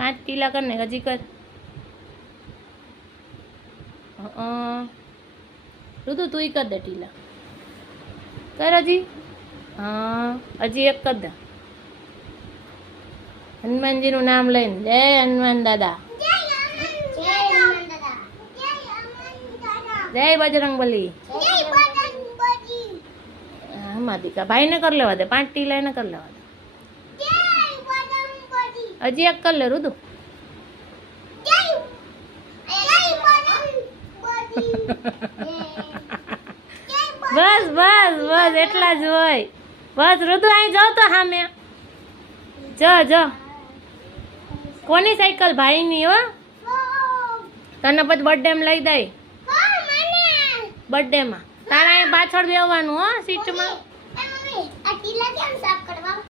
5 ટીલા કર ને હજી કર. રુદુ તું કર દે ટીલા. કર હજી. હા હજી એક કર દે. હનુમાનજીનું નામ લઈને જય હનુમાન દાદા. જય બજરંગબલી. હા માદિકા ભાઈને કર લેવા દે. 5 ટીલા એને કર લેવા દે. હજી એક કર લે રુદુ. બસ બસ બસ એટલા જ હોય. બસ રુદુ અહીં જાઓ તો સામે જો કોની સાયકલ? ભાઈની હો. તને પછી બર્થડે માં લઈ દઈ. બર્થડે માં તારા અહીં પાછળ બેસવાનું હો સીટમાં.